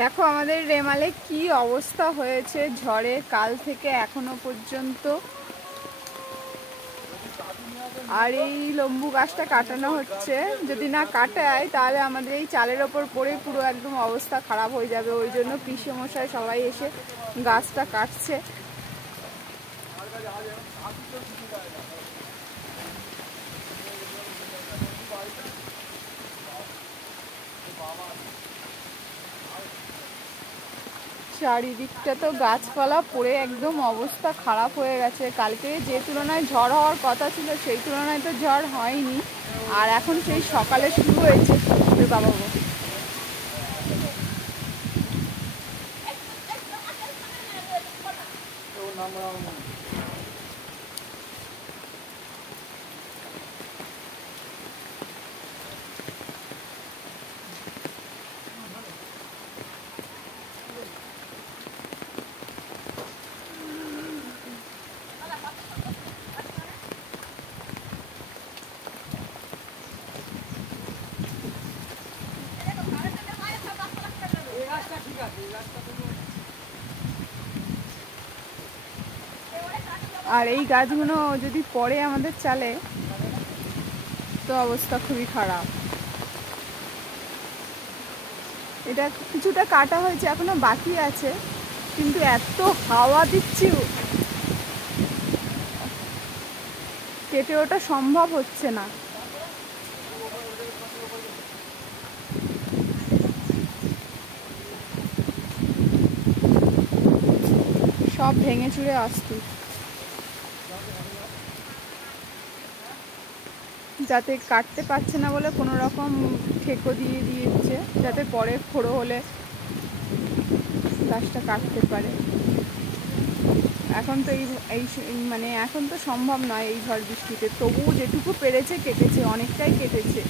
দেখো আমাদের রেমালে কি অবস্থা হয়েছে ঝড়ে, কাল থেকে এখনো পর্যন্ত। আর এই লম্বু গাছটা কাটানো হচ্ছে, যদি না কাটায় তাহলে আমাদের এই চালের ওপর পড়ে পুরো একদম অবস্থা খারাপ হয়ে যাবে। ওই জন্য পিসেমশাই সবাই এসে গাছটা কাটছে। চারিদিকটা তো গাছপালা পড়ে একদম অবস্থা খারাপ হয়ে গেছে। কালকে যে তুলনায় ঝড় হওয়ার কথা ছিল সেই তুলনায় তো ঝড় হয়নি, আর এখন সেই সকালে শুরু হয়েছে। বাবা আর এই গাছগুলো যদি পড়ে আমাদের চালে তো অবস্থা খুবই খারাপ। এটা কিছুটা কাটা হয়েছে, এখনো বাকি আছে, কিন্তু এত হাওয়া দিচ্ছে কেটে ওটা সম্ভব হচ্ছে না। সব ভেঙে চুরে আসতো, যাতে কাটতে পারছে না বলে কোনো রকম ঠেকো দিয়ে দিয়েছে, যাতে পরে খোড়ো হলে গাছটা কাটতে পারে। এখন তো এই মানে এখন তো সম্ভব নয় এই ঝড় বৃষ্টিতে, তবুও যেটুকু পেরেছে কেটেছে, অনেকটাই কেটেছে।